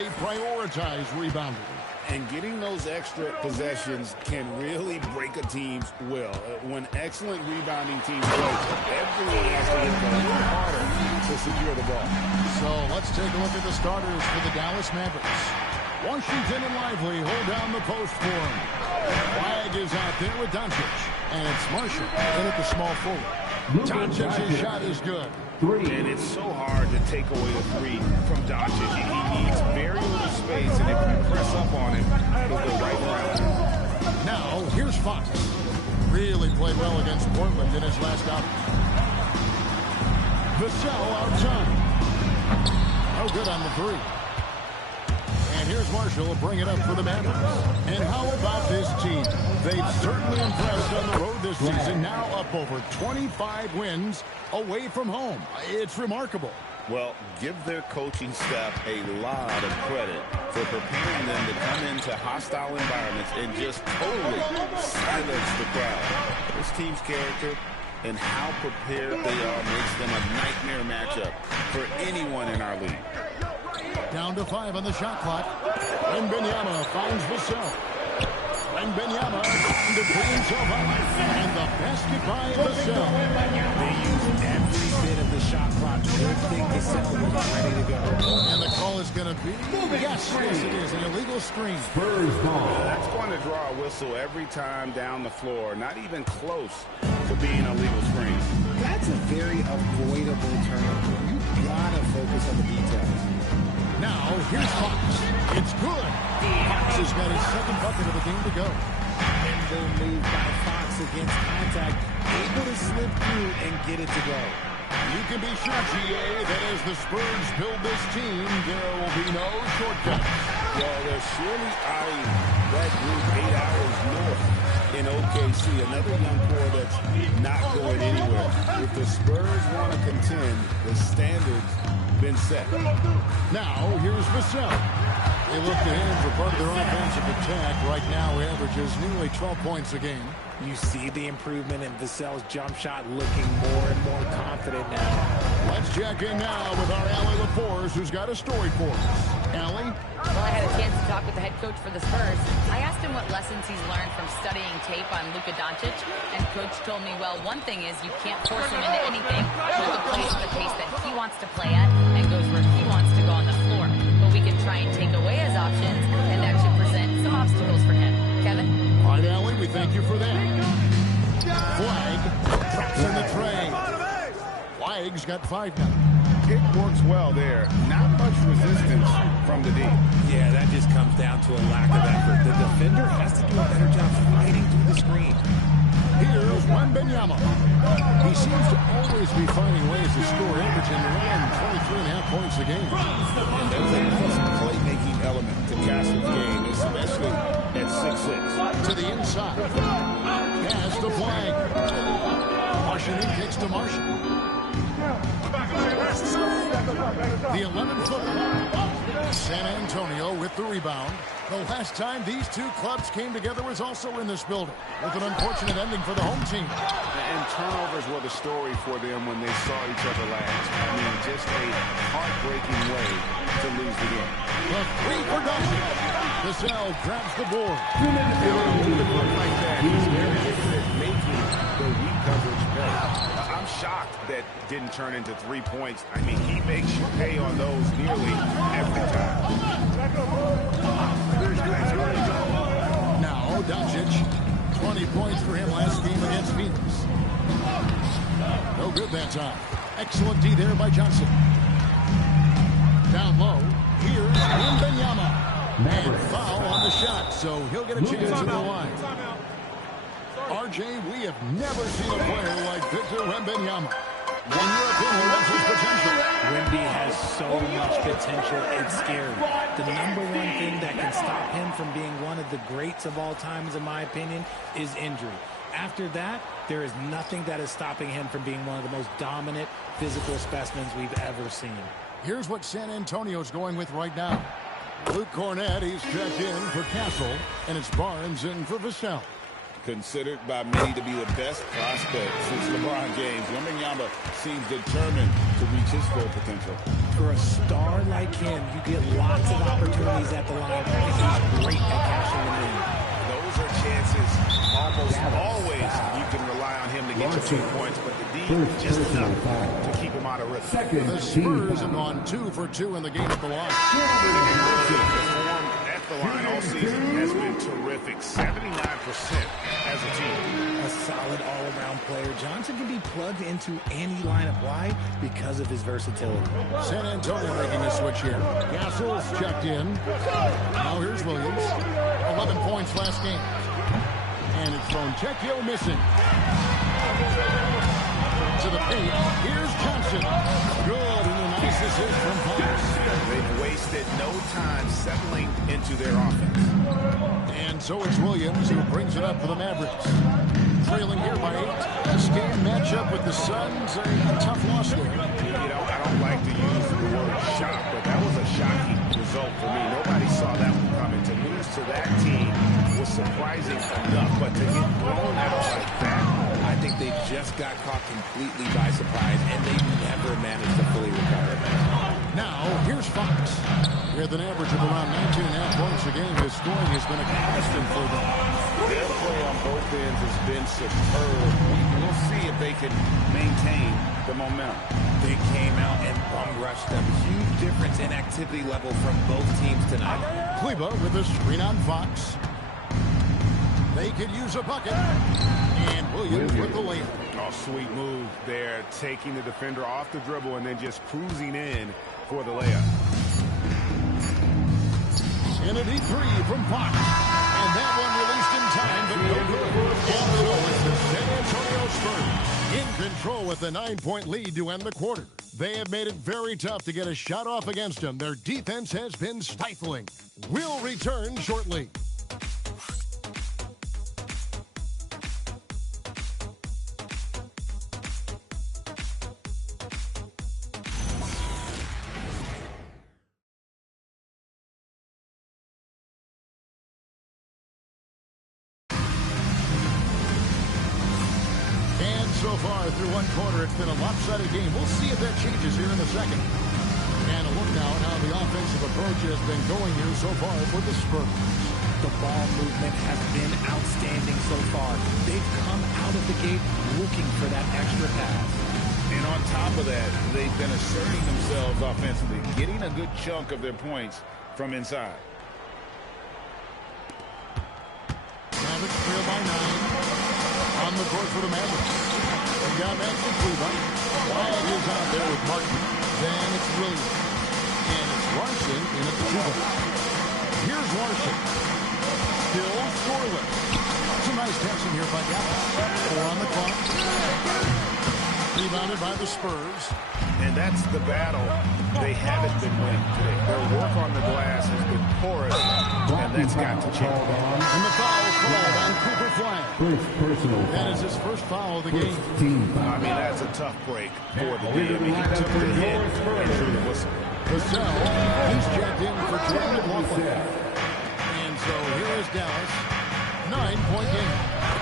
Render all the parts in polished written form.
They prioritize rebounding. And getting those extra possessions can really break a team's will. When excellent rebounding teams play, everyone has to work a little harder to secure the ball. So let's take a look at the starters for the Dallas Mavericks. Washington and Lively hold down the post for him. Flag is out there with Doncic. And it's Marshall in at the small forward. Doncic's shot is good. And it's so hard to take away the three from Doncic. He needs very little space, and if you press up on him, he'll go right around. Now, here's Fox. Really played well against Portland in his last outing. Vassell outside. No good on the three. And here's Marshall bring it up for the Mavericks. And how about this team? They've certainly impressed on the road this season, now up over 25 wins away from home. It's remarkable. Well, give their coaching staff a lot of credit for preparing them to come into hostile environments and just totally silence the crowd. This team's character and how prepared they are makes them a nightmare matchup for anyone in our league. Down to 5 on the shot clock. Wembanyama finds Vassell. Wembanyama to put himself out. And the basket by Vassell. They used every bit of the shot clock. Good thing Vassell was ready to go. And the call is going to be, yes, it is, an illegal screen. That's going to draw a whistle every time down the floor. Not even close to being a legal screen. That's a very avoidable turnover. You gotta focus on the details. Now, here's Fox. It's good. Fox has got his second bucket of the game to go. And the move by Fox against contact, able to slip through and get it to go. You can be sure, GA, that as the Spurs build this team, there will be no shortcuts. Well, they're surely eyeing that group 8 hours north in OKC. Another young core that's not going anywhere. If the Spurs want to contend, the standards been set. Now, here's Vassell. They look to him for part of their offensive attack. Right now, averages nearly 12 points a game. You see the improvement in Vassell's jump shot, looking more and more confident now. Let's check in now with our Allie LaForce, who's got a story for us. Allie? Well, I had a chance to talk with the head coach for the Spurs. I asked him what lessons he's learned from studying tape on Luka Doncic, and coach told me, well, one thing is you can't force him into anything. Luka plays at the pace that he wants to play at and goes where he wants to go on the floor. But we can try and take away his options and actually present some obstacles for him. Kevin? All right, Allie, we thank you for that. Flag drops in the tray. Flag's got 5 now. It works well there. Not much resistance from the D. Yeah, that just comes down to a lack of effort. The defender has to do a better job fighting through the screen. Here's Wembanyama. He seems to always be finding ways to score, averaging around 23.5 points a game. And there's a nice playmaking element to Castle's game, especially at 6'6". To the inside. Pass the flag. Washington kicks to Marshall. The 11-footer. San Antonio with the rebound. The last time these two clubs came together was also in this building, with an unfortunate ending for the home team. And turnovers were the story for them when they saw each other last. I mean, just a heartbreaking way to lose the game. The three for Doncic. Vassell grabs the board. Like that, he's very good at making the weak coverage pay. I'm shocked that didn't turn into 3 points. I mean, he makes you pay on those nearly every time. Now, Doncic, 20 points for him last game against Phoenix. No good that time. Excellent D there by Johnson. Down low, here's Wembanyama. And foul on the shot, so he'll get a chance at the line. RJ, we have never seen a player like Victor Wembanyama. In your opinion, what's his potential? Wemby has so much potential, it's scary. The number one thing that can stop him from being one of the greats of all times, in my opinion, is injury. After that, there is nothing that is stopping him from being one of the most dominant physical specimens we've ever seen. Here's what San Antonio's going with right now. Luke Cornett, he's checked in for Castle, and it's Barnes in for Vassell. Considered by many to be the best prospect since LeBron James, Wembanyama seems determined to reach his full potential. For a star like him, you get lots of opportunities at the line, and he's great at cashing them in. Those are chances almost always you can rely on him to get you 2 points, but the D is just enough to keep him out of rhythm. The Spurs have gone 2 for 2 in the game at the line. At the line all season has been terrific, 79% as a team. A solid all-around player. Johnson can be plugged into any lineup. Why? Because of his versatility. San Antonio making a switch here. Castle's checked in. Now here's Williams. 11 points last game. And it's thrown. Chekio missing. To the paint. Here's Johnson. Good. And a nice assist from Fox. They've wasted no time settling into their offense. And so it's Williams who brings it up for the Mavericks. Trailing here by 8. This game matchup with the Suns, a tough loss there. You know, I don't like to use the word shock, but that was a shocking result for me. Nobody saw that one coming. To lose to that team was surprising enough, but to get blown out like that, I think they just got caught completely by surprise, and they never managed to fully recover. Now, here's Fox. With an average of around 19.5 points a game, his scoring has been a constant for them. Their play on both ends has been superb. We'll see if they can maintain the momentum. They came out and bum rushed them. Huge difference in activity level from both teams tonight. Kleba with a screen on Fox. They could use a bucket. And Williams with the layup. Oh, sweet move there, taking the defender off the dribble and then just cruising in for the layup. In a deep three from Fox. And that one released in time, but no good. And so it's the San Antonio Spurs in control with a 9-point lead to end the quarter. They have made it very tough to get a shot off against them. Their defense has been stifling. We'll return shortly. So far through one quarter, it's been a lopsided game. We'll see if that changes here in the second. And a look now at how the offensive approach has been going here so far for the Spurs. The ball movement has been outstanding so far. They've come out of the gate looking for that extra pass. And on top of that, they've been asserting themselves offensively, getting a good chunk of their points from inside. Mavericks trail by 9. On the court for the Mavericks. They got back to Kleba. Wyatt is out there with Martin. Then it's Williams. And it's Larson in at the 2. Here's Larson. Still scoreless. Some nice passing here by Gallup. 4 on the clock. Rebounded by the Spurs. And that's the battle they haven't been winning today. Their work on the glass has been porous, and that's got to change. And the foul called on Cooper Flag. First personal foul. That is his first foul of the game. Team foul. I mean, that's a tough break for the D. I mean, he took the hit and drew the whistle. Vassell, he's checked in for Jordan McLaughlin. And so here is Dallas. 9-point game.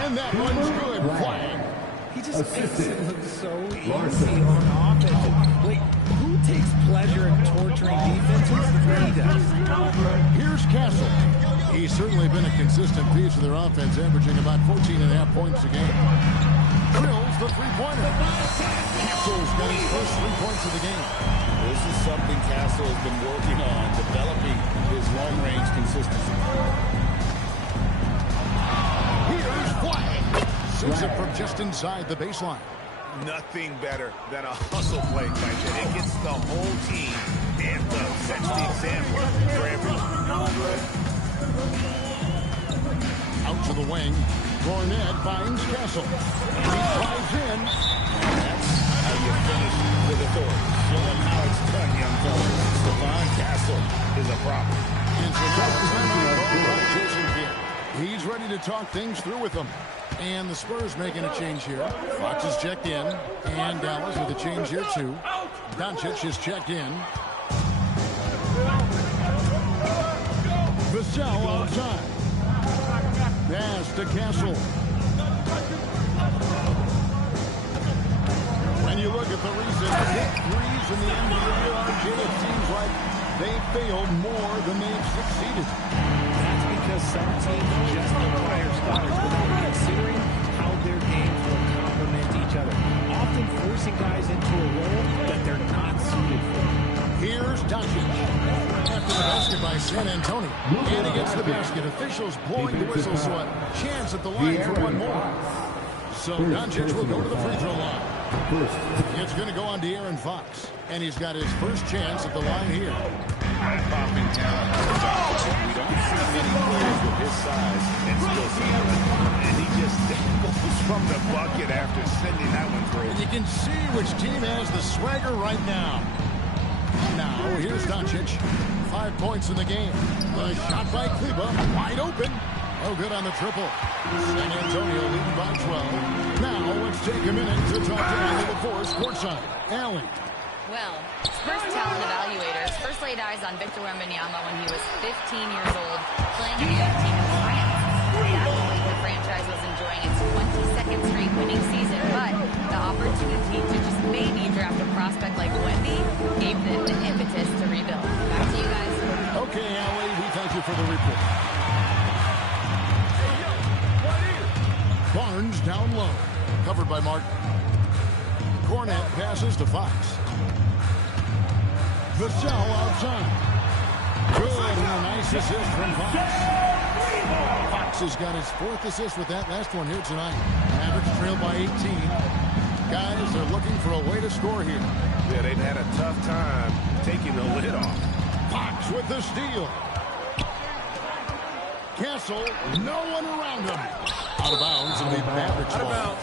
And that one's good. Flag. He just makes it look so easy on offense. Like, who takes pleasure in torturing defenses? He does. Here's Castle. He's certainly been a consistent piece of their offense, averaging about 14.5 points a game. Drills the three-pointer. Castle's got his first 3 points of the game. This is something Castle has been working on, developing his long-range consistency. Here's Flag. Sends it from just inside the baseline. Nothing better than a hustle play like that. It gets the whole team amped up. Sets the example for everyone. Out to the wing. Cornette finds Castle. He drives in. And that's how you finish with authority. Show them how it's done, young fellas. Stephon Castle is a problem. And so now it's time by Jason Kidd. He's ready to talk things through with them. And the Spurs making a change here. Fox is checked in. And Dallas with a change here too. Doncic is checked in. Vassell outside. Pass to Castle. When you look at the recent victories in the NBA, RJ, it seems like they failed more than they've succeeded. That's because some teams just acquire stars without considering how their games will complement each other, often forcing guys into a role that they're not suited for. Here's Doncic. After the basket by San Antonio. And he gets the basket. Officials blowing the whistle, so a chance at the line for one more. So Doncic will go to the free throw line. It's going to go on to Aaron Fox. And he's got his first chance at the line here. Popping talent. We don't see many players with his size and skill set. And he just goes from the bucket after sending that one through. And you can see which team has the swagger right now. Now, here's Doncic. 5 points in the game. A shot by Kleba. Wide open. No good on the triple. San Antonio leading by 12. Now, let's take a minute to talk to Allie before courtside. Allie. Well, Spurs talent evaluators first laid eyes on Victor Wembanyama when he was 15 years old, playing in the youth team in France. At that point, the franchise was enjoying its 22nd straight winning season, but the opportunity to just maybe draft a prospect like Wemby gave them the impetus to rebuild. Back to you guys. Okay, Allie, we thank you for the report. Barnes down low. Covered by Martin. Cornet passes to Fox. Vassell outside. Good and a nice assist from Fox. Fox has got his 4th assist with that last one here tonight. Mavericks trail by 18. Guys are looking for a way to score here. Yeah, they've had a tough time taking the lid off. Fox with the steal. Castle, no one around him. Out of bounds, and the Mavericks ball.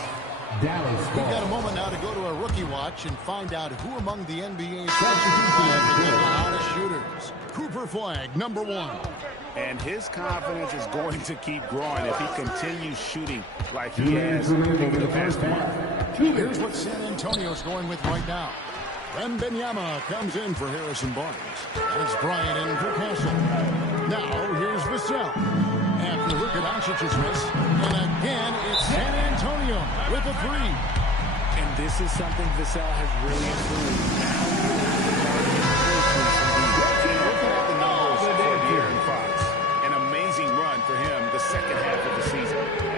We've got a moment now to go to a rookie watch and find out who among the NBA's hottest shooters. Cooper Flag, number 1. And his confidence is going to keep growing if he continues shooting like he has over the past month. Here's what San Antonio's going with right now. Wembanyama comes in for Harrison Barnes. And it's Bryant in for Castle. Now, here's Vassell. After Luka Doncic's miss. And again, it's San Antonio with a 3. And this is something Vassell has really improved. Looking at the numbers for Aaron Fox. An amazing run for him the second half of the season.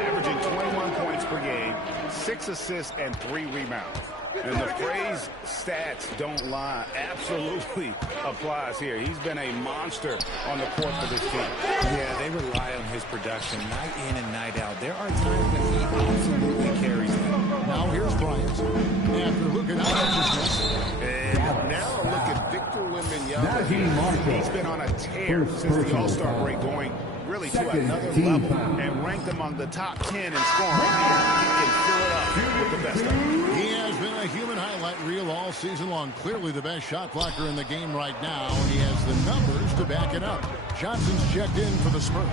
Averaging 21 points per game, 6 assists, and 3 rebounds. And the phrase stats don't lie absolutely applies here. He's been a monster on the court for this team. Yeah, they rely on his production night in and night out. There are times when he absolutely carries them. Now here's Bryant. After Luka Doncic's and now look at Victor Wembanyama. He's been on a tear since the All-Star break, going really to another level and ranked among the top 10 in scoring. He can fill it up with the best of them. He has been a human highlight reel all season long. Clearly the best shot blocker in the game right now, and he has the numbers to back it up. Johnson's checked in for the Spurs.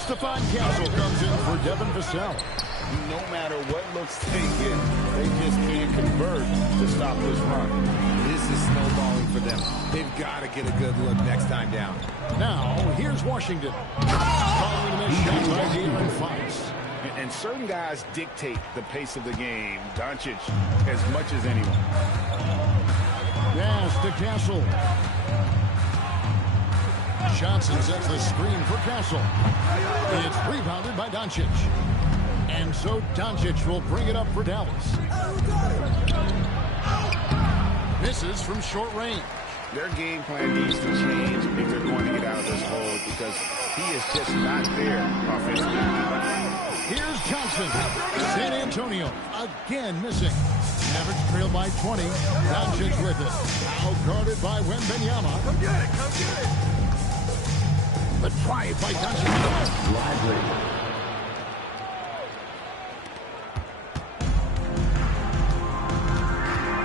Stephon Castle comes in for Devin Vassell. No matter what looks taken, they just can't convert to stop this run. This is snowballing for them. They've got to get a good look next time down. Now, here's Washington. Following the shot by Aaron Fox. And certain guys dictate the pace of the game. Doncic as much as anyone. Yes, to Castle. Johnson sets the screen for Castle. It's rebounded by Doncic. And so Doncic will bring it up for Dallas. Misses from short range. Their game plan needs to change if they're going to get out of this hole, because he is just not there offensively. Here's Johnson. San Antonio again missing. Mavericks trail by 20. Doncic with it. Now guarded by Wembanyama. Come get it, come get it. The drive by Doncic. Lively.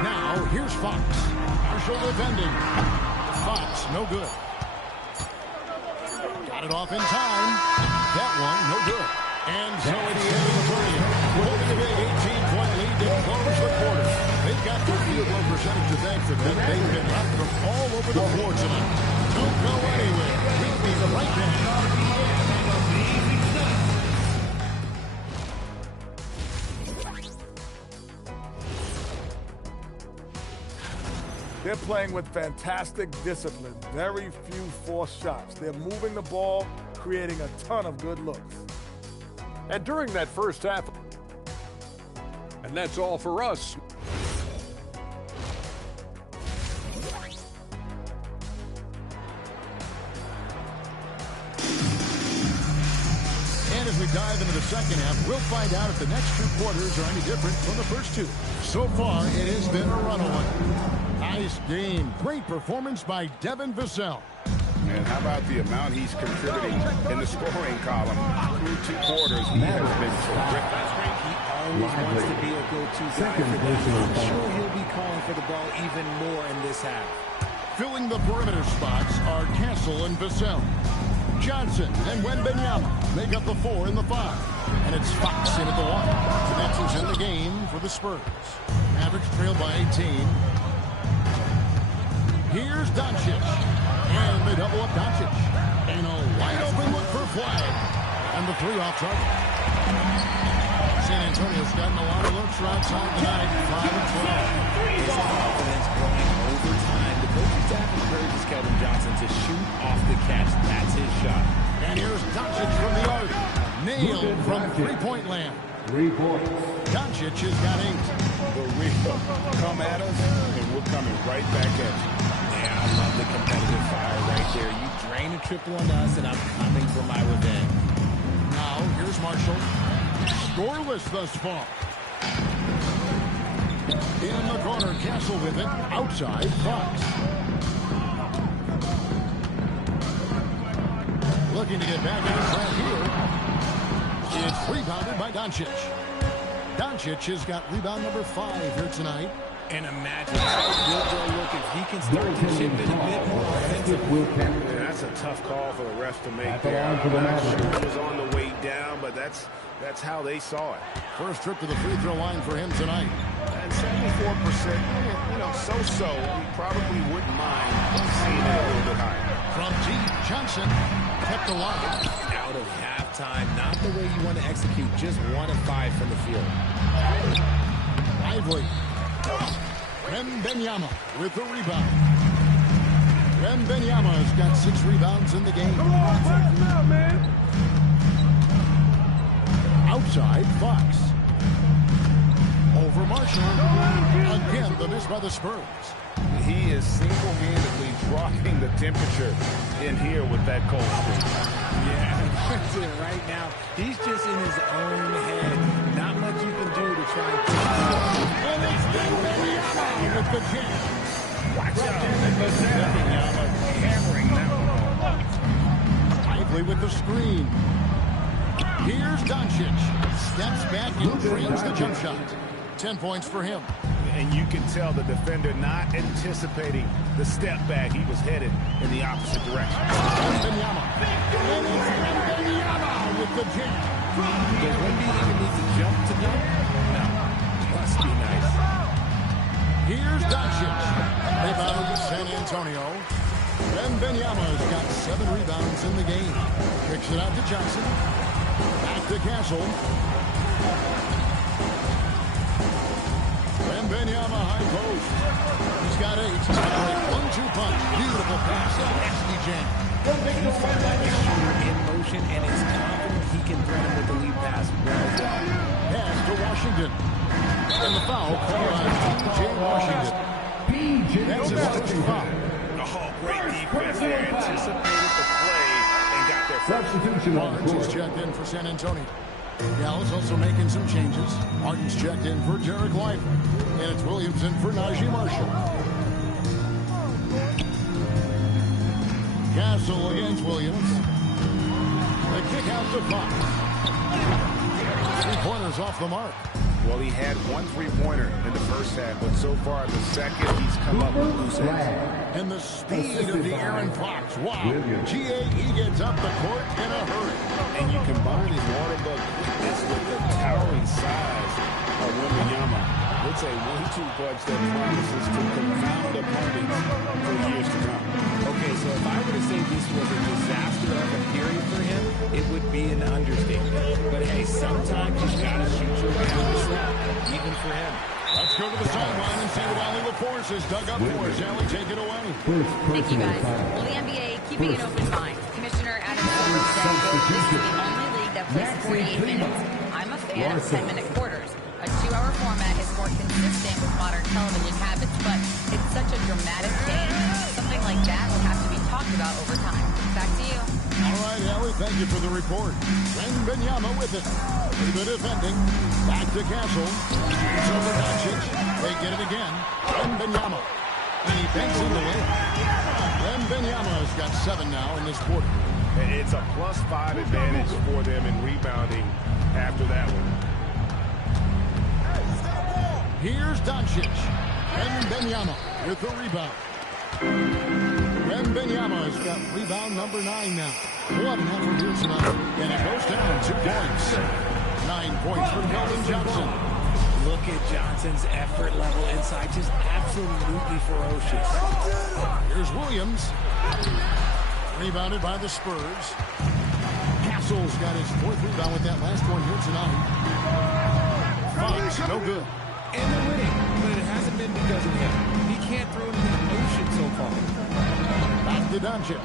Now here's Fox. Marshall defending. Fox, no good. Got it off in time. That one, no good. And so at the end of the period, holding a big 18-point lead to close the quarter. They've got their field goal percentage to thank for that. They've been up from all over the floor tonight. Don't go anywhere. We'll be right back. They're playing with fantastic discipline. Very few forced shots. They're moving the ball, creating a ton of good looks. And during that first half, and that's all for us. And as we dive into the second half, we'll find out if the next two quarters are any different from the first two. So far, it has been a runaway. Nice game. Great performance by Devin Vassell. And how about the amount he's contributing in the scoring column? Through two quarters, he has been terrific. He always wants to be a go-to guy for them. I'm sure he'll be calling for the ball even more in this half. Filling the perimeter spots are Castle and Vassell. Johnson and Wembanyama make up the 4 and the 5. And it's Fox in at the 1. So that's who's in the game for the Spurs. Average trail by 18. Here's Doncic. And they double up Doncic. And a wide open look for flag. And the 3 off target. San Antonio's gotten a lot of looks right outside tonight. 5 and 12. His confidence growing over time. The coaching staff encourages Keldon Johnson to shoot off the catch. That's his shot. And here's Doncic from the arc. Nailed from three-point land. 3 points. Doncic has got 8. The real come at us, and we're coming right back at you. Yeah, I love the competitive fire right there. You drain a triple on us, and I'm coming for my revenge. Now, here's Marshall. Scoreless thus far. In the corner, Castle with it. Outside, Fox. Looking to get back in the trap here. It's rebounded by Doncic. Doncic has got rebound number 5 here tonight. And imagine how good they'll look if he can start to chip in a bit more offensively. Yeah, that's a tough call for the refs to make there. I'm not sure it was on the way down, but that's how they saw it. First trip to the free throw line for him tonight. And 74%, so-so. We probably wouldn't mind seeing it a little bit higher. From T. Johnson kept the line. Out of halftime, not the way you want to execute, just 1 of 5 from the field. Lively. Wembanyama with the rebound. Wembanyama has got 6 rebounds in the game. Come on, pass him out, man. Outside, Fox. Over Marshall. Again, the miss by the Spurs. He is single-handedly dropping the temperature in here with that cold streak. Yeah, that's it right now. He's just in his own head. Not much you can do to try and keep him. And it's Wembanyama with the jam. Watch out. Wembanyama hammering that one. Lively with the screen. Here's Doncic. Steps back and drains the jump shot. 10 points for him. And you can tell the defender not anticipating the step back. He was headed in the opposite direction. Wembanyama. And it's Wembanyama with the jam. Does Wemby even need to jump to dunk? No. Must be nice. Here's Doncic. Rebound to San Antonio. Wembanyama's got 7 rebounds in the game. Kicks it out to Johnson. Back to Castle. Wembanyama high post. He's got 8. Great 1-2 punch. Beautiful pass. Nasty jam. He's like a shooter in motion, and it's confident he can thread him with the lead pass. Well done. Pass to Washington. And the foul called on T.J. Washington. That's his first foul. Oh, great defense there. Anticipated the play and got there first. Substitution on the Barnes is court. checked in for San Antonio. Dallas also making some changes. Martin's checked in for Derek Lively. And it's Williamson for Najee Marshall. Castle against Williams. The kick out to Fox. 3 pointers off the mark. Well, he had 1 3-pointer in the first half, but so far in the second, he's come up with loose ends. And the speed of the Aaron Fox. Wow. GAE gets up the court in a hurry. And you combine his waterbug quickness with the towering size of Wembanyama. It's a 1-2 punch that promises to confound opponents for years to come. Okay, so if I were to say this was a disaster of a period for him, it would be an understatement. But hey, sometimes you've got to shoot your way out of the slot, even for him. Let's go to the sideline and see what Allie LaForce has dug up for us. Allie, take it away. Thank you, guys. Well, the NBA keeping an open mind. Commissioner Adam Silver said this is the only league that plays 48 minutes. I'm a fan of 10-minute quarters. A 2-hour format is more consistent with modern television habits, but it's such a dramatic change. Something like that would have to be talked about over time. Back to you. All right, Allie, thank you for the report. Wembanyama with it. Pretty good defending. Back to Castle. It's over Doncic. They get it again. Wembanyama. And he banks in the lane. Wembanyama has got 7 now in this quarter. It's a +5 advantage for them in rebounding after that one. Here's Doncic. Wembanyama with the rebound. Wembanyama has got rebound number 9 now. What an effort here tonight. And it goes down 2 points. 9 points for Keldon Johnson. Look at Johnson's effort level inside. Just absolutely ferocious. Here's Williams. Rebounded by the Spurs. Castle's got his 4th rebound with that last one here tonight. Fox, no good. And they're winning, but it hasn't been because of him. He can't throw it in the ocean so far. Back to Doncic.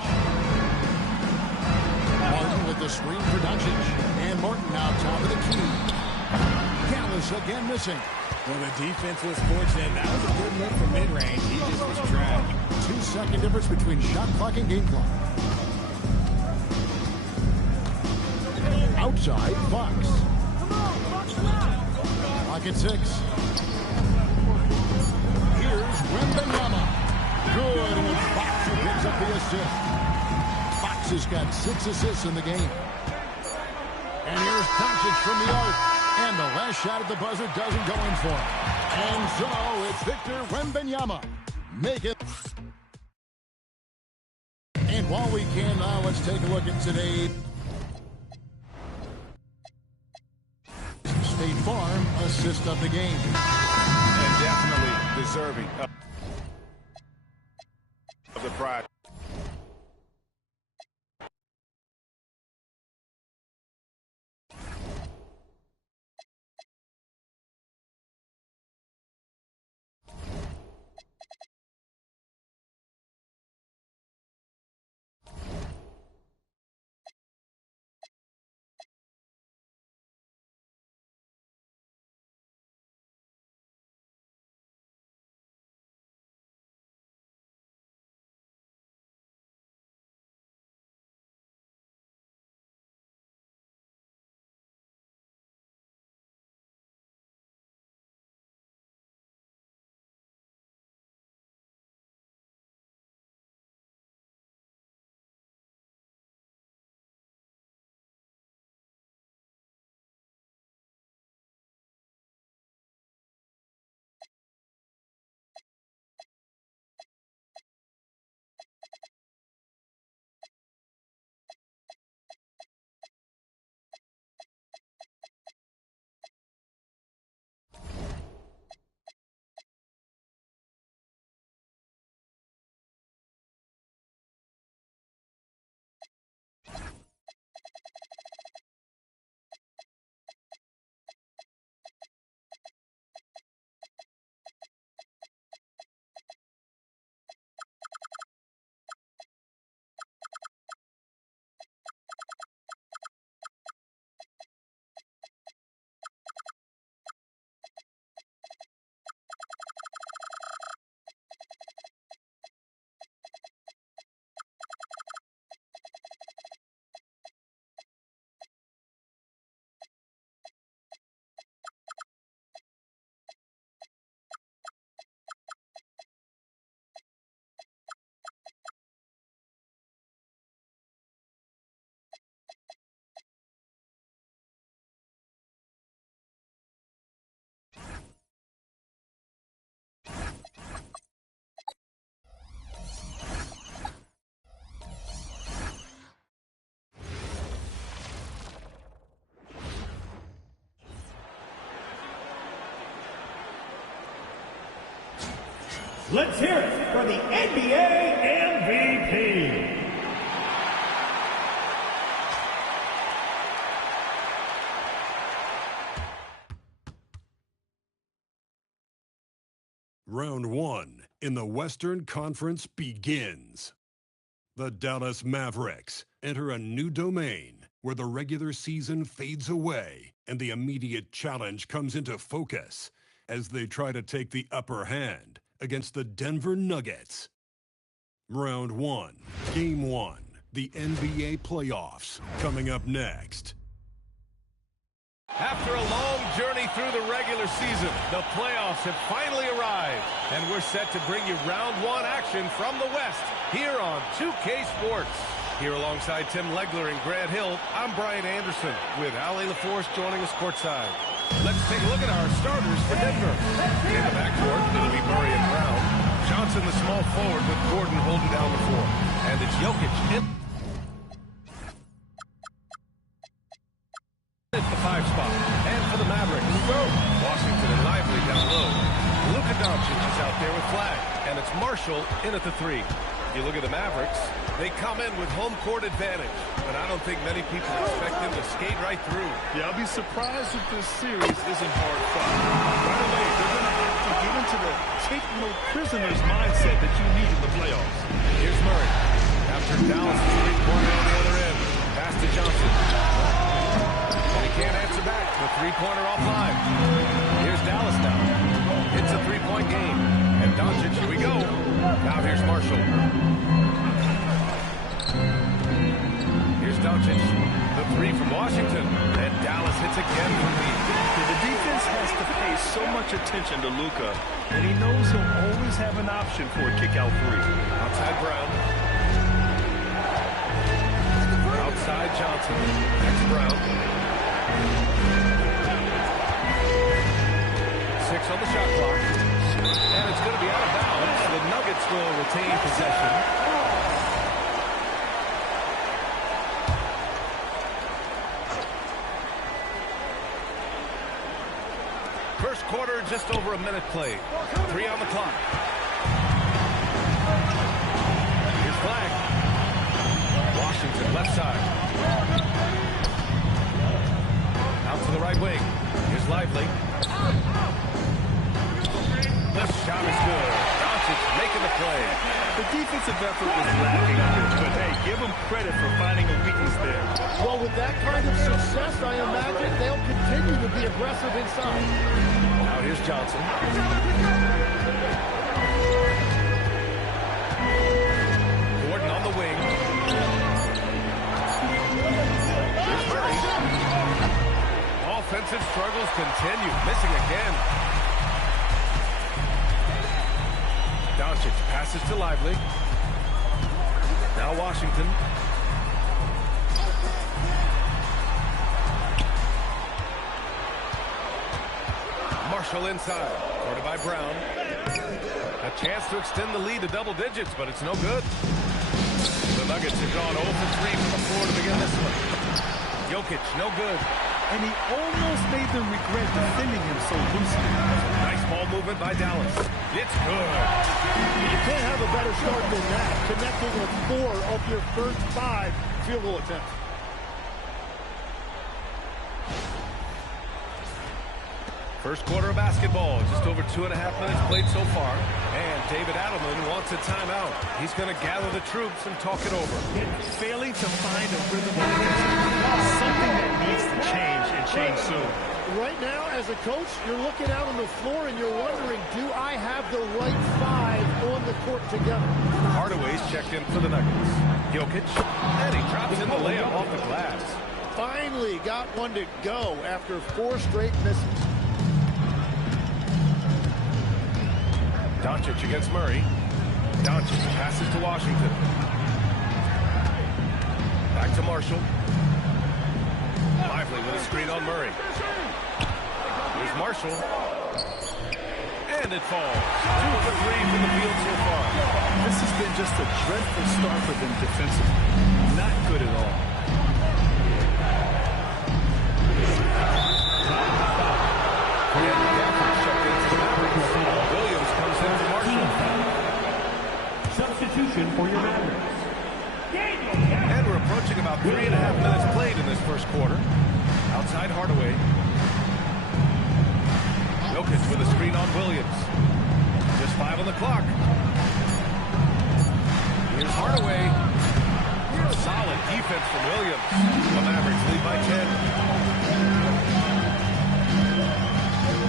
Martin with the screen for Doncic. And Martin now top of the key. Gallis again missing. Well, the defense was fortunate. That was a good look from mid-range. He just was trapped. 2-second difference between shot clock and game clock. Outside, Fox. Clock at 6. Here's Wembanyama. Good, and it's Fox who picks up the assist. Fox has got 6 assists in the game. And here's Doncic from the arc. And the last shot at the buzzer doesn't go in for him. And so it's Victor Wembanyama. Make it. And while we can now, let's take a look at today. State Farm assist of the game. And definitely deserving of the prize. Let's hear it for the NBA MVP. in the Western Conference begins. The Dallas Mavericks enter a new domain where the regular season fades away and the immediate challenge comes into focus as they try to take the upper hand against the Denver Nuggets. Round 1, Game 1, the NBA playoffs, coming up next. After a long journey through the regular season, the playoffs have finally arrived, and we're set to bring you round 1 action from the West here on 2K Sports. Here alongside Tim Legler and Grant Hill, I'm Brian Anderson with Ali LaForce joining us courtside. Let's take a look at our starters for Denver. In the backcourt, it'll be Murray and Brown. Johnson, the small forward, with Gordon holding down the floor. And it's Jokic in the 5 spot. And for the Mavericks, Washington and Lively down low. Luka Doncic is out there with Flag. And it's Marshall in at the 3. You look at the Mavericks, they come in with home court advantage, but I don't think many people expect them to skate right through. Yeah, I'll be surprised if this series isn't hard fought. Right away, they're going to have to get into the take no prisoners mindset that you need in the playoffs. Here's Murray. After Dallas' three-pointer on the other end. Pass to Johnson. And he can't answer back. The three-pointer offline. Here's Dallas now. It's a three-point game. And Doncic, here we go. Now here's Marshall. Here's Doncic. The 3 from Washington. And Dallas hits again from deep. The defense has to pay so much attention to Luka that he knows he'll always have an option for a kick-out 3. Outside Brown. Outside Johnson. Next Brown. 6 on the shot clock. And it's going to be out of bounds. The Nuggets will retain possession. First quarter, just over a minute played. 3 on the clock. Here's Flag. Washington left side. Out to the right wing. Here's Lively. The shot is good. Doncic making the play. The defensive effort was lacking a bit, but hey, give them credit for finding a weakness there. Well, with that kind of success, I imagine they'll continue to be aggressive inside. Now here's Johnson. Gordon on the wing. Here's Murray. Offensive struggles continue. Missing again. Doncic passes to Lively. Now Washington. Marshall inside. Guarded by Brown. A chance to extend the lead to double digits, but it's no good. The Nuggets have gone 0 for 3 from the floor to begin this one. Jokic, no good. And he almost made them regret defending him so loosely. Nice ball movement by Dallas. It's good. You can't have a better start than that, connecting with 4 of your first 5 field goal attempts. First quarter of basketball, just over 2.5 minutes played so far. And David Adelman wants a timeout. He's going to gather the troops and talk it over. Failing to find a rhythm of something that needs to change and change soon. Right now, as a coach, you're looking out on the floor and you're wondering, do I have the right 5 on the court together? Hardaway's checked in for the Nuggets. Jokic, and he drops in the layup off the glass. Finally got one to go after 4 straight misses. Doncic against Murray. Doncic passes to Washington. Back to Marshall. Lively with a screen on Murray. Here's Marshall. And it falls. 2 for 3 from the field so far. This has been just a dreadful start for them defensively. Not good at all. Williams comes in for Marshall. Substitution for your Mavericks. And we're approaching about 3.5 minutes played in this first quarter. Outside Hardaway. Jokic with a screen on Williams. Just 5 on the clock. Here's Hardaway. Solid defense from Williams. The Mavericks lead by 10.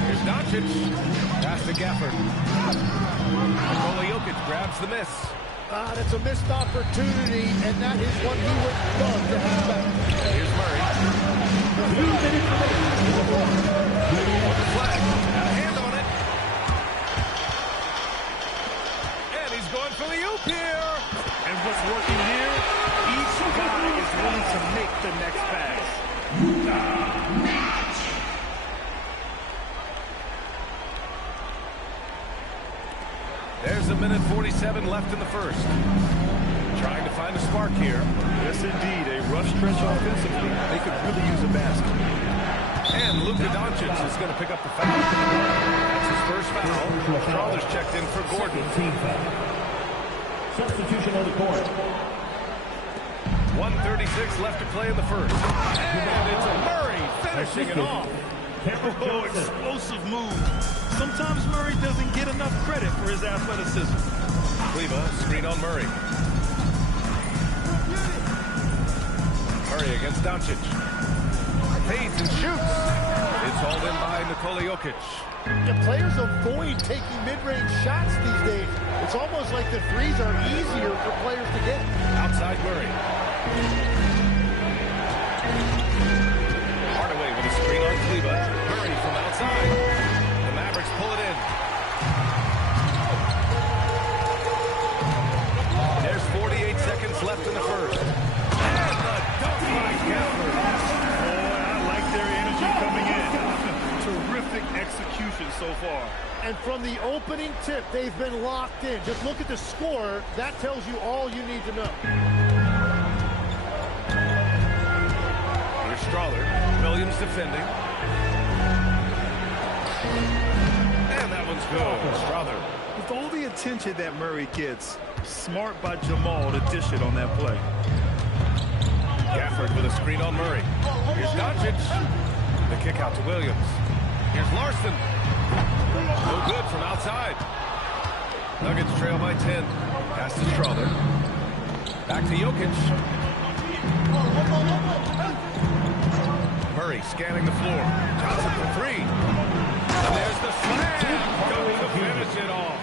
Here's Doncic. Pass to Gafford. Nikola Jokic grabs the miss. That's a missed opportunity, and that is what he would love to have back. Here's Murray. On the flag. Got a hand on it. And he's going for the oop here. And what's working here, each guy is willing to make the next pass. There's a minute 47 left in the first. Trying to find a spark here. Yes, indeed. A rough stretch offensively. They could really use a basket. And Luka Doncic is going to pick up the foul. That's his first foul. Strawler's checked in for Gordon. Substitution on the court. 1:36 left to play in the first. And it's a Murray finishing it off. Oh, explosive move. Sometimes Murray doesn't get enough credit for his athleticism. Cleva, screen on Murray. Murray against Doncic. Fades and shoots. It's hauled in by Nikola Jokic. The players avoid taking mid-range shots these days. It's almost like the threes are easier for players to get. Outside Murray. Hardaway with a screen on Cleva. Murray from outside. The Mavericks pull it in. There's 48 seconds left in the first. And the dunk by Gafford. Boy, I like their energy coming in. Terrific execution so far. And from the opening tip, they've been locked in. Just look at the score. That tells you all you need to know. Here's Strawler. Williams defending. And that one's good. Strawler. With all the attention that Murray gets, smart by Jamal to dish it on that play. Gafford with a screen on Murray. Here's Doncic. The kick out to Williams. Here's Larson. No good from outside. Nuggets trail by 10. Pass to Strawler. Back to Jokic. Murray scanning the floor. Johnson for three. And there's the slam. Goes to finish it off.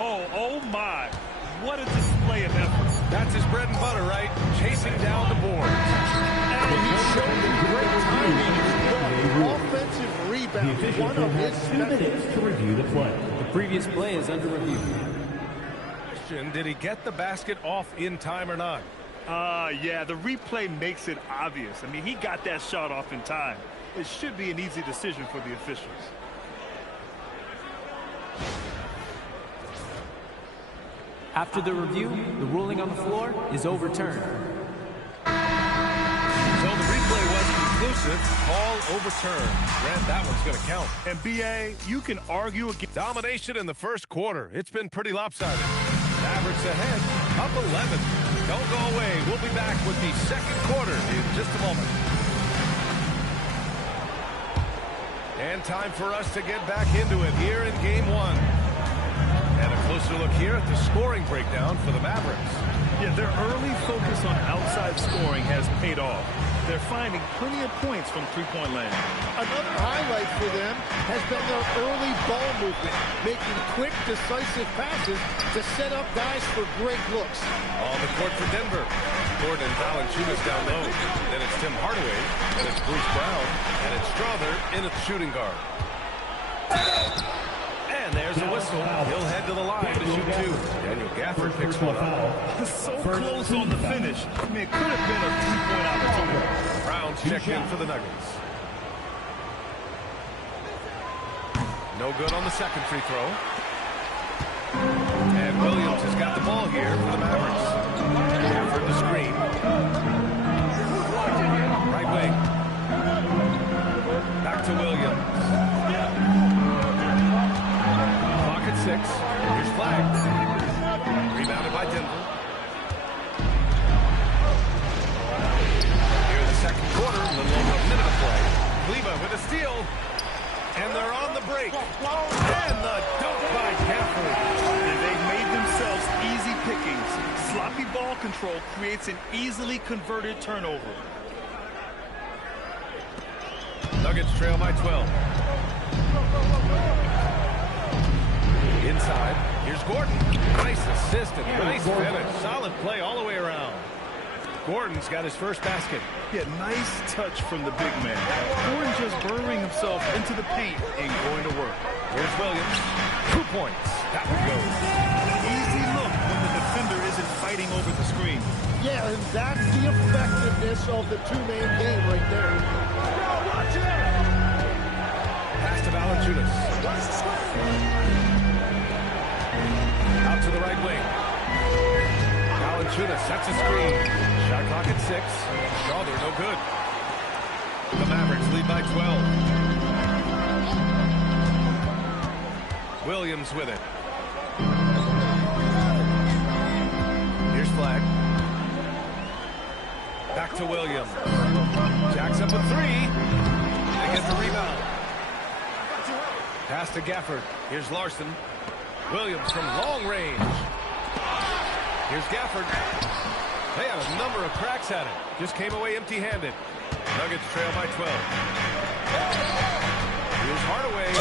Oh my. What a display of effort. That's his bread and butter, right? Chasing down the board. And he showed you great timing. Offensive rebound. One of his 2 minutes to review the play. The previous play is under review. Question, did he get the basket off in time or not? Yeah, the replay makes it obvious. I mean, he got that shot off in time. It should be an easy decision for the officials. After the review, the ruling on the floor is overturned. So the replay was conclusive. Call overturned. Grant, that one's going to count. And B.A., you can argue against domination in the first quarter. It's been pretty lopsided. Mavericks ahead, up 11. Don't go away. We'll be back with the second quarter in just a moment. And time for us to get back into it here in Game 1. And a closer look here at the scoring breakdown for the Mavericks. Yeah, their early focus on outside scoring has paid off. They're finding plenty of points from three-point land. Another highlight for them has been their early ball movement, making quick, decisive passes to set up guys for great looks. On the court for Denver, Gordon and Valanciunas down low. Then it's Tim Hardaway, and it's Bruce Brown, and it's Strawler in at the shooting guard. And there's a whistle. He'll head to the line to shoot two. Daniel Gafford picks one up. So close on the finish. I mean, it could have been a three-point opportunity. Brown's checked in for the Nuggets. No good on the second free throw. And Williams has got the ball here for the Mavericks. Gafford the screen. Right wing. Back to Williams. Clock at 6. Here's flag. Rebounded by Denver. Here in the second quarter, a little over a minute of play. Cleva with a steal. And they're on the break. And the dunk by Gafford. control creates an easily converted turnover. Nuggets trail by 12. Inside, here's Gordon. Nice assist and nice finish. Solid play all the way around. Gordon's got his first basket. Yeah, nice touch from the big man. Gordon just burrowing himself into the paint and going to work. Here's Williams. 2 points. That one goes. Easy look when the defender isn't fighting over the screen. Yeah, and that's the effectiveness of the two-man game right there. Pass to Valanciunas. Out to the right wing. Valanciunas sets a screen. Shot clock at 6. Schroeder no good. The Mavericks lead by 12. Williams with it. Here's Flag. Back to Williams. Jacks up a 3. They get the rebound. Pass to Gafford. Here's Larson. Williams from long range. Here's Gafford. They had a number of cracks at it. Just came away empty-handed. Nuggets trail by 12. Here's Hardaway.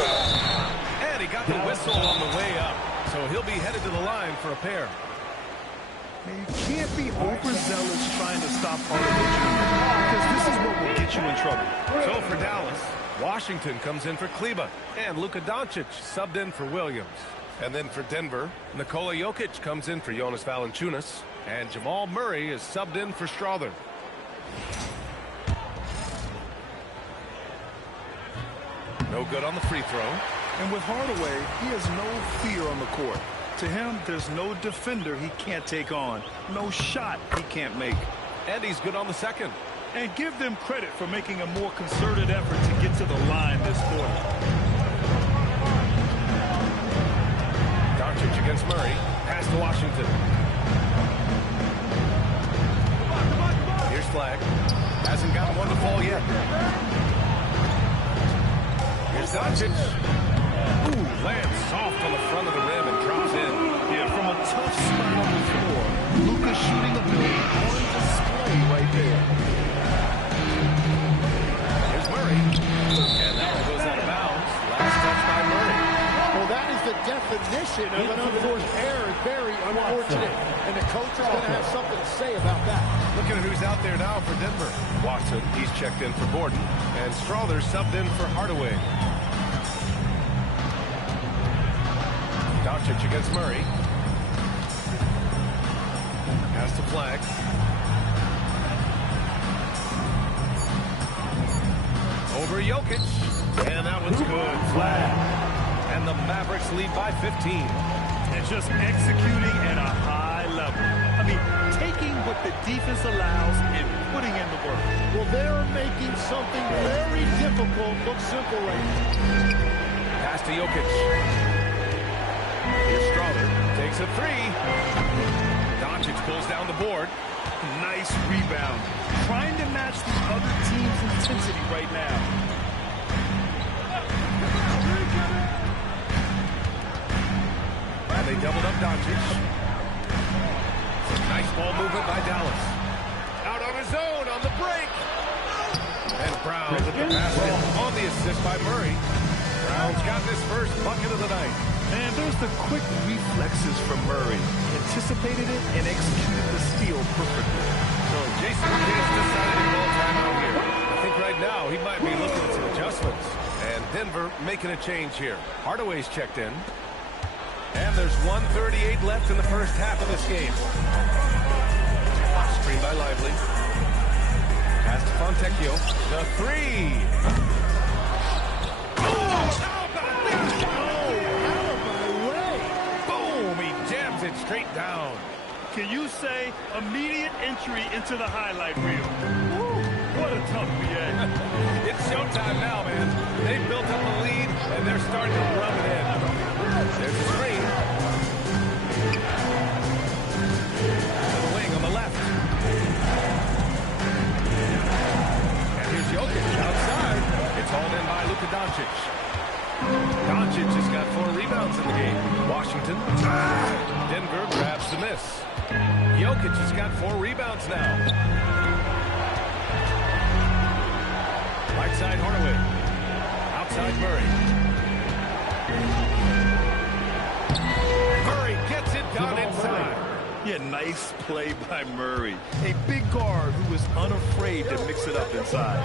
And he got the whistle on the way up. So he'll be headed to the line for a pair. You can't be overzealous trying to stop Hardaway Jr. because this is what will get you in trouble. So for Dallas, Washington comes in for Kleba. And Luka Doncic subbed in for Williams. And then for Denver, Nikola Jokic comes in for Jonas Valanciunas. And Jamal Murray is subbed in for Strother. No good on the free throw. And with Hardaway, he has no fear on the court. To him, there's no defender he can't take on. No shot he can't make. And he's good on the second. And give them credit for making a more concerted effort to get to the line this quarter. Doncic against Murray. Pass to Washington. Here's Flag. Hasn't gotten one to fall yet. Here's Doncic. Ooh, lands soft on the front of the rim and drops in. Yeah, from a tough spot on the floor. Luka shooting ability on display right there. Here's Murray. And that one goes out of bounds. Last touch by Murray. Well, that is the definition of an unforced error. Very unfortunate. And the coach is going to have something to say about that. Looking at who's out there now for Denver. Watson, he's checked in for Gordon. And Strother subbed in for Hardaway. Doncic against Murray. Pass to Flag. Over Jokic. And that one's good. Flag. And the Mavericks lead by 15. And just executing at a high level. I mean, taking what the defense allows and putting in the work. Well, they're making something very difficult look simple right now. Pass to Jokic. Here's Strother. Takes a 3. Doncic pulls down the board. Nice rebound. Trying to match the other team's intensity right now. And they doubled up Doncic. Nice ball movement by Dallas. Out on his own on the break. And Brown with the basket on the assist by Murray. Brown's got this first bucket of the night. And there's the quick reflexes from Murray. Anticipated it and executed the steal perfectly. So Jason Kidd decided to call timeout here. I think right now he might be looking at some adjustments. And Denver making a change here. Hardaway's checked in. And there's 1:38 left in the first half of this game. Screen by Lively. Pass to Fontecchio. The 3. It straight down. Can you say immediate entry into the highlight reel? Woo, what a tough react. It's showtime now, man. They've built up a lead, and they're starting to rub it in. There's a screen. To the wing on the left. And here's Jokic outside. It's hauled in by Luka Doncic. Doncic has got 4 rebounds in the game. Washington. Denver grabs the miss. Jokic has got 4 rebounds now. Right side, Hardaway. Outside, Murray. Murray gets it done inside. Yeah, nice play by Murray. A big guard who is unafraid to mix it up inside.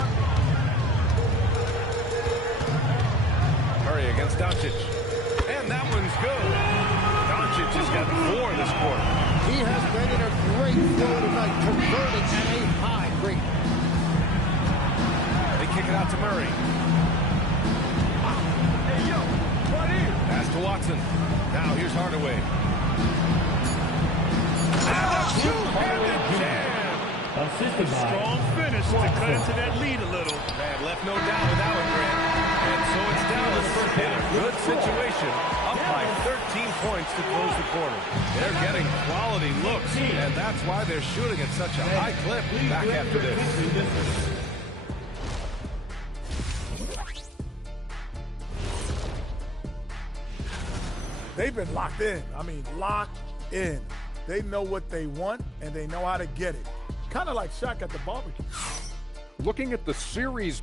Murray against Doncic. And that one's good. Doncic has got 4 this quarter. He has been in a great flow tonight, converting at a high rate. They kick it out to Murray. Pass to Watson. Now here's Hardaway. Two-handed jam. Assisted by Strong finish to cut into that lead a little. Man, left no doubt with that one, Grant. And so it's Dallas in a good situation, up by 13 points to close the quarter. They're getting quality looks, and that's why they're shooting at such a high clip back after this. They've been locked in. I mean, locked in. They know what they want, and they know how to get it. Kind of like Shaq at the barbecue. Looking at the series,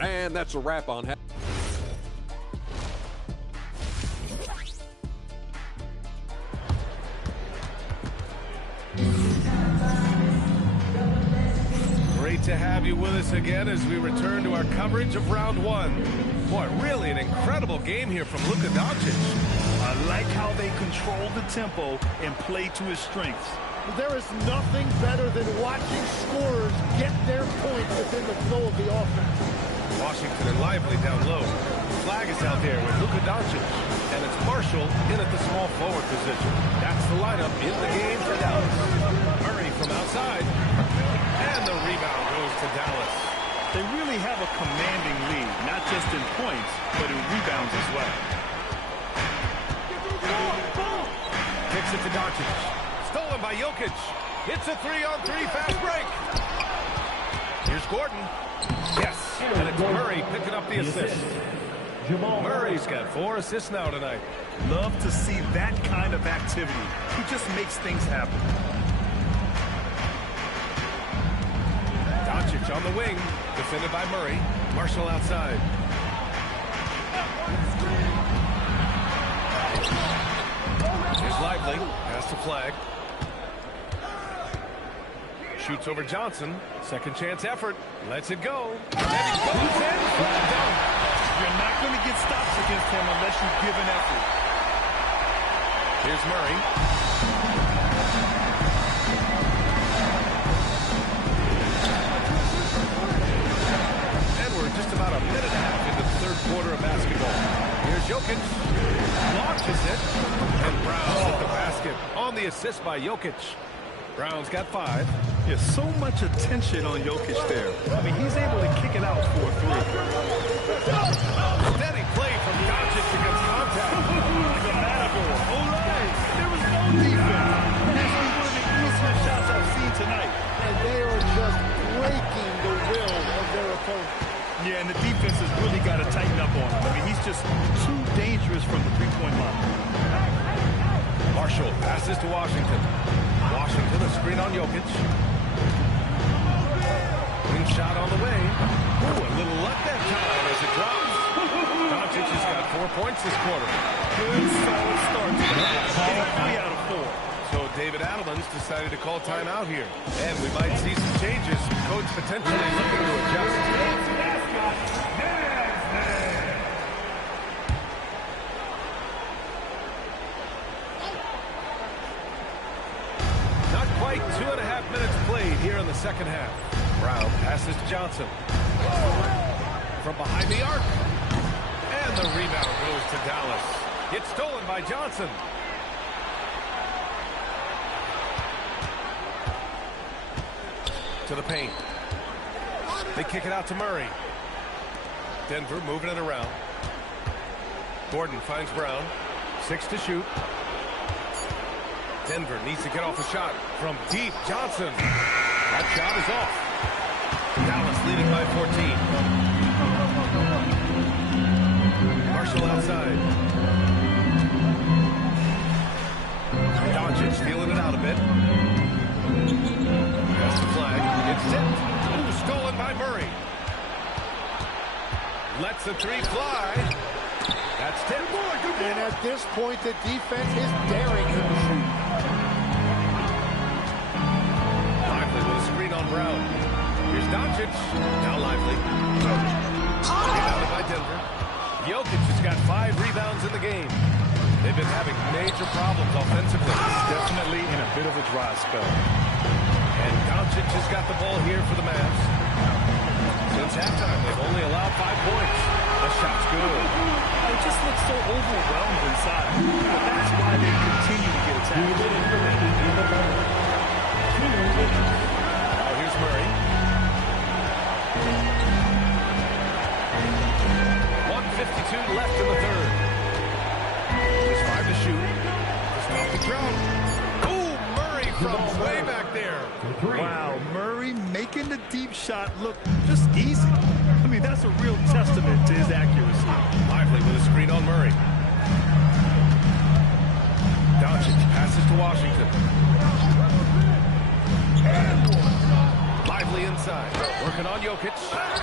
and that's a wrap on half. Great to have you with us again as we return to our coverage of round 1. Boy, really an incredible game here from Luka Doncic. I like how they control the tempo and play to his strengths. There is nothing better than watching scorers get their points within the flow of the offense. Washington and Lively down low. Flag is out there with Luka Doncic. And it's Marshall in at the small forward position. That's the lineup in the game for Dallas. Murray from outside. And the rebound goes to Dallas. They really have a commanding lead, not just in points, but in rebounds as well. Kicks it to Doncic. Stolen by Jokic. It's a 3-on-3 fast break. Here's Gordon. Yes, and it's Murray picking up the assist. Murray's got 4 assists now tonight. Love to see that kind of activity. He just makes things happen. Doncic on the wing, defended by Murray. Marshall outside. Here's Lively, pass to Flag. Shoots over Johnson. Second chance effort. Lets it go. And he goes in. You're not going to get stops against him unless you give an effort. Here's Murray. And we're just about a minute and a half into the third quarter of basketball. Here's Jokic. Launches it. And Brown's at the basket on the assist by Jokic. Brown's got 5. There's so much attention on Jokic there. I mean, he's able to kick it out for a 3. Steady play from Doncic against contact. The Matador. All right. There was no defense. That's one of the easiest shots I've seen tonight. And they are just breaking the will of their opponent. Yeah, and the defense has really got to tighten up on him. I mean, he's just too dangerous from the three-point line. Marshall passes to Washington. Washington, a screen on Jokic. Wing shot on the way. Ooh, a little luck that time as it drops. Doncic has got 4 points this quarter. Good, solid start to the half. 3 out of 4. So David Adelman's decided to call timeout here. And we might see some changes. Coach potentially looking to adjust. Not quite 2.5 minutes played here in the second half. Brown passes to Johnson. From behind the arc. And the rebound goes to Dallas. It's stolen by Johnson. To the paint. They kick it out to Murray. Denver moving it around. Gordon finds Brown. 6 to shoot. Denver needs to get off a shot from deep. Johnson. That shot is off. Dallas leading by 14. Marshall outside. Doncic Lets the three fly. That's tipped. And at this point, the defense is daring him to shoot. Lively with a screen on Brown. Here's Doncic. Now Lively. Rebounded by Denver. Jokic has got 5 rebounds in the game. They've been having major problems offensively. Definitely in a bit of a dry spell. And Doncic has got the ball here for the Mavs. Since halftime, they've only allowed 5 points. The shot's good. They just look so overwhelmed inside. But that's why they continue to get attacked. Now here's Murray. 1:52 left in the third. Just 5 to shoot. Just off the drum. Ooh, Murray from way back there. Wow, Murray making the deep shot look just easy. I mean, that's a real testament to his accuracy. Lively with a screen on Murray. Doncic passes to Washington. Lively inside. Working on Jokic.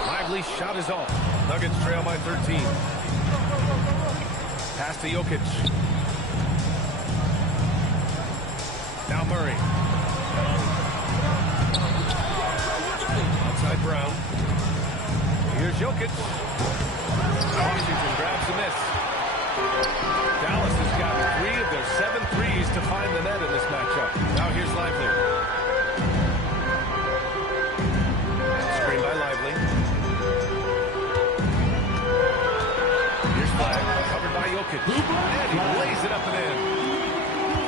Lively's shot is off. Nuggets trail by 13. Pass to Jokic. Now Murray. Outside Brown. Here's Jokic. Washington grabs the miss. Dallas has got 3 of their 7 threes to find the net in this matchup. Now here's Lively. Screen by Lively. Here's Flag, covered by Jokic. And he lays it up and in.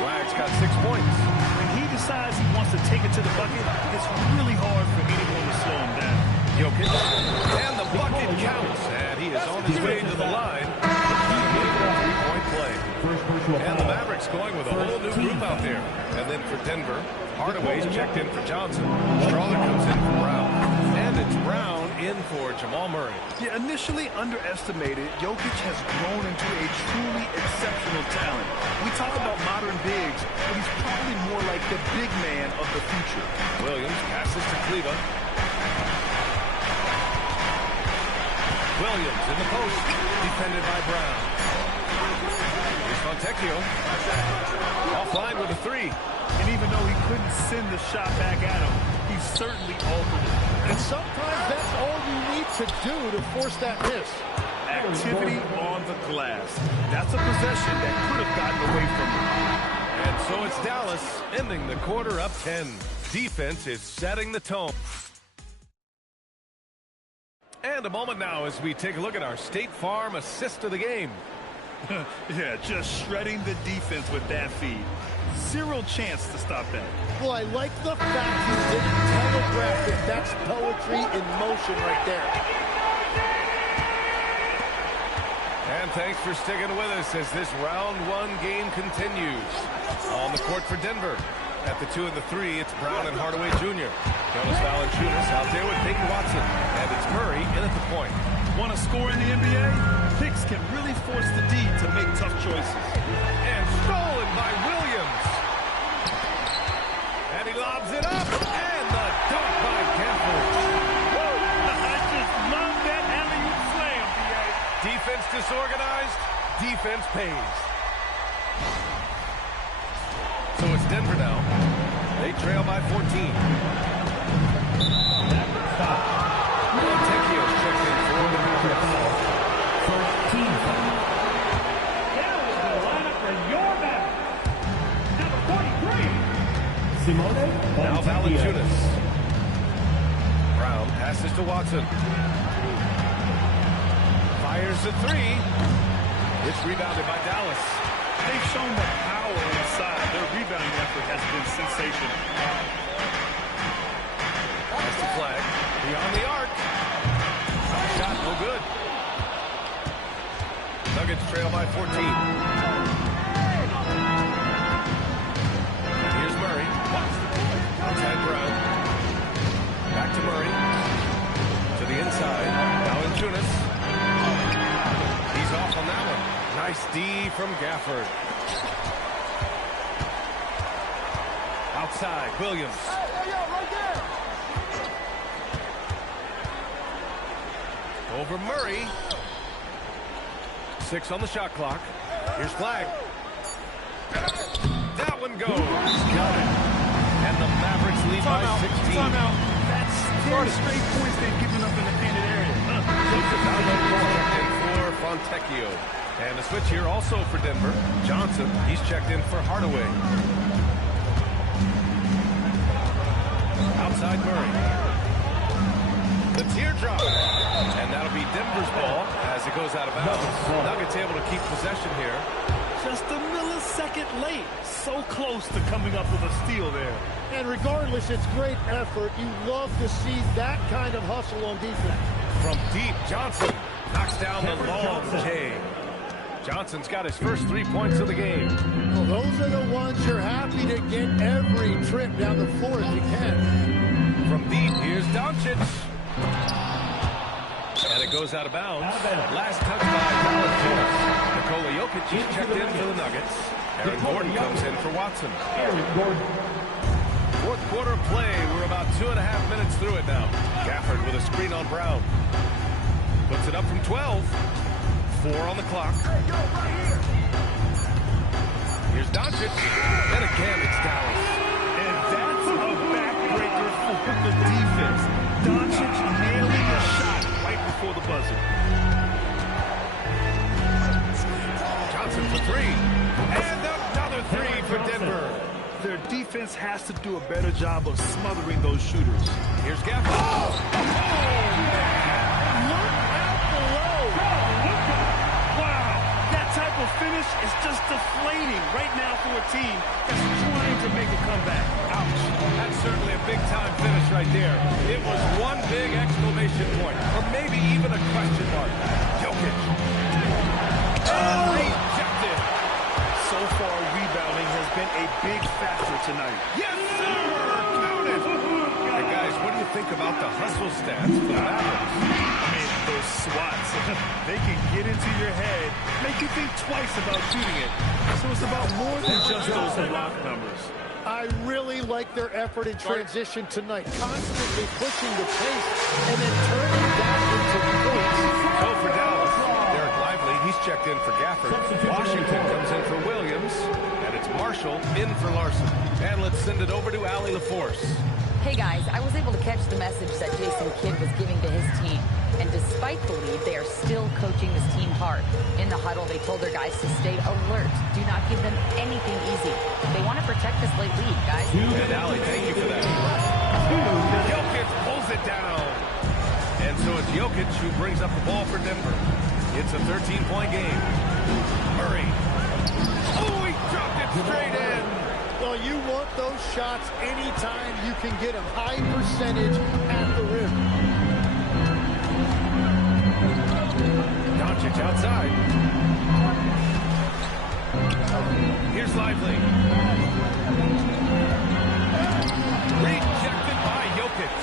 Flag's got 6 points. When he decides he wants to take it to the bucket, it's really hard for anyone to slow him down. Jokic. And the bucket counts. And he is on his way to the line. Three-point play. And the Mavericks going with a whole new group out there. And then for Denver, Hardaway's checked in for Johnson. Strawler comes in for Brown. And it's Brown in for Jamal Murray. Yeah, initially underestimated, Jokic has grown into a truly exceptional talent. We talk about modern bigs, but he's probably more like the big man of the future. Williams passes to Cleveland. Williams in the post, defended by Brown. Here's Fontecchio. Offline with a 3. And even though he couldn't send the shot back at him, he certainly altered it. And sometimes that's all you need to do to force that miss. Activity on the glass. That's a possession that could have gotten away from him. And so it's Dallas ending the quarter up 10. Defense is setting the tone. And a moment now as we take a look at our State Farm assist of the game. Yeah, just shredding the defense with that feed. 0 chance to stop that. Well, I like the fact he didn't telegraph it. That's poetry in motion right there. And thanks for sticking with us as this round 1 game continues. On the court for Denver. At the 2 and the 3, it's Brown and Hardaway Jr. Jonas Valanciunas out there with Peyton Watson. And it's Murray in at the point. Want to score in the NBA? Picks can really force the D to make tough choices. And stolen by Williams. And he lobs it up. And the dunk by Gafford. I just love that alley-oop slam, D.A. Defense disorganized. Defense pays. So it's Denver now. They trail by 14. Fontecchio's checked in for the Mavericks. Now Valanciunas. Brown passes to Watson. Fires the 3. It's rebounded by Dallas. They've shown the power inside. Their rebounding effort has been sensational. That's the flag. Beyond the arc. Shot no good. Nuggets trail by 14. And here's Murray. Outside Brown. Back to Murray. To the inside. Valanciunas. He's off on that one. Nice D from Gafford. Outside, Williams. Over Murray. 6 on the shot clock. Here's flag. That one goes. Got it. And the Mavericks lead by 16. Timeout. That's 10 straight points they've given up in the painted area. For Fontecchio. And a switch here also for Denver. Johnson, he's checked in for Hardaway. Outside Murray. The teardrop. And that'll be Denver's ball as it goes out of bounds. Nuggets able to keep possession here. Just a millisecond late. So close to coming up with a steal there. And regardless, it's great effort. You love to see that kind of hustle on defense. From deep, Johnson knocks down the long J. Johnson's got his first 3 points of the game. Well, those are the ones you're happy to get every trip down the floor if you can. From deep, here's Doncic. And it goes out of bounds. Last touch by Dallas. Nikola Jokic is checked in for the Nuggets. Aaron Gordon comes in for Watson. Fourth quarter of play. We're about 2.5 minutes through it now. Gafford with a screen on Brown. Puts it up from 12. 4 on the clock. Here's Doncic. And again, it's Dallas. And that's a backbreaker for the defense. Doncic nailing the shot right before the buzzer. Johnson for 3. And another 3 for Denver. Their defense has to do a better job of smothering those shooters. Here's Gafford. Oh! Finish is just deflating right now for a team that's trying to make a comeback. Ouch. That's certainly a big-time finish right there. It was one big exclamation point, or maybe even a question mark. Jokic. Rejected. So far, rebounding has been a big factor tonight. Yes, sir! Count it! Hey, guys, what do you think about the hustle stats for the Mavericks? I mean, those swats, they can get into your head, make you think twice about shooting it. So it's about more than just those block numbers. I really like their effort in transition tonight, constantly pushing the pace and then turning that into points. So for Dallas, Derek Lively, he's checked in for Gafford. Washington comes in for Williams, and it's Marshall in for Larson. And let's send it over to Allie LaForce. Hey guys, I was able to catch the message that Jason Kidd was giving to his team. And despite the lead, they are still coaching this team hard. In the huddle, they told their guys to stay alert. Do not give them anything easy. They want to protect this late lead, guys. And Allie, thank you for that. Jokic pulls it down. And so it's Jokic who brings up the ball for Denver. It's a 13-point game. Murray. Oh, he dropped it straight in. Well, you want those shots anytime you can get a high percentage at the rim. Doncic outside. Here's Lively. Rejected by Jokic.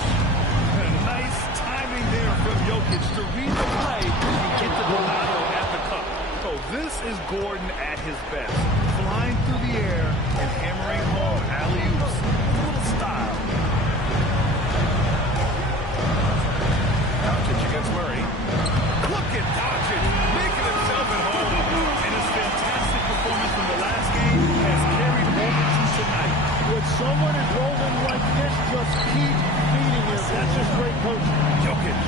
Nice timing there from Jokic to read the play and get the Donato at the cup. So this is Gordon at his best. Flying through the air and hammering home alley-oops. A little style. Doncic against Murray. Look at Doncic making himself at home. And his fantastic performance from the last game has carried over to tonight. When someone is rolling like this, just keep feeding him. That's just great coaching. Jokic.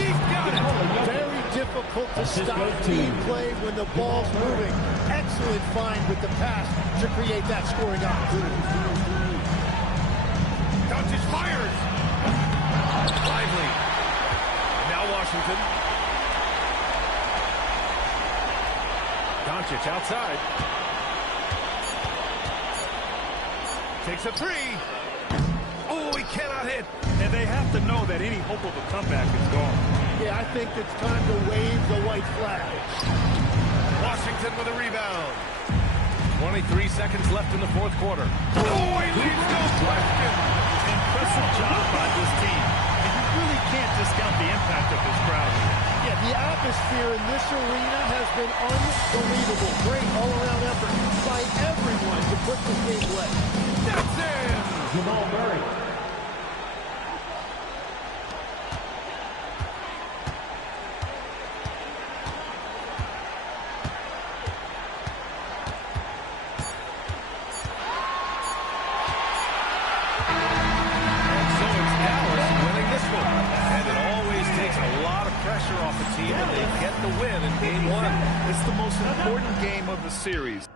He's got it. Very difficult to stop team play when the ball's moving. Excellent find with the pass to create that scoring opportunity. Doncic fires. Lively. Now Washington. Doncic outside. Takes a 3. Oh, he cannot hit. And they have to know that any hope of a comeback is gone. Yeah, I think it's time to wave the white flag. Washington with a rebound. 23 seconds left in the fourth quarter. Oh, he leaves no question. Impressive job by this team. And you really can't discount the impact of this crowd. Yeah, the atmosphere in this arena has been unbelievable. Great all-around effort by everyone to put this game away. That's in. Jamal Murray. team, and they get the win in Game 1. It's the most important game of the series.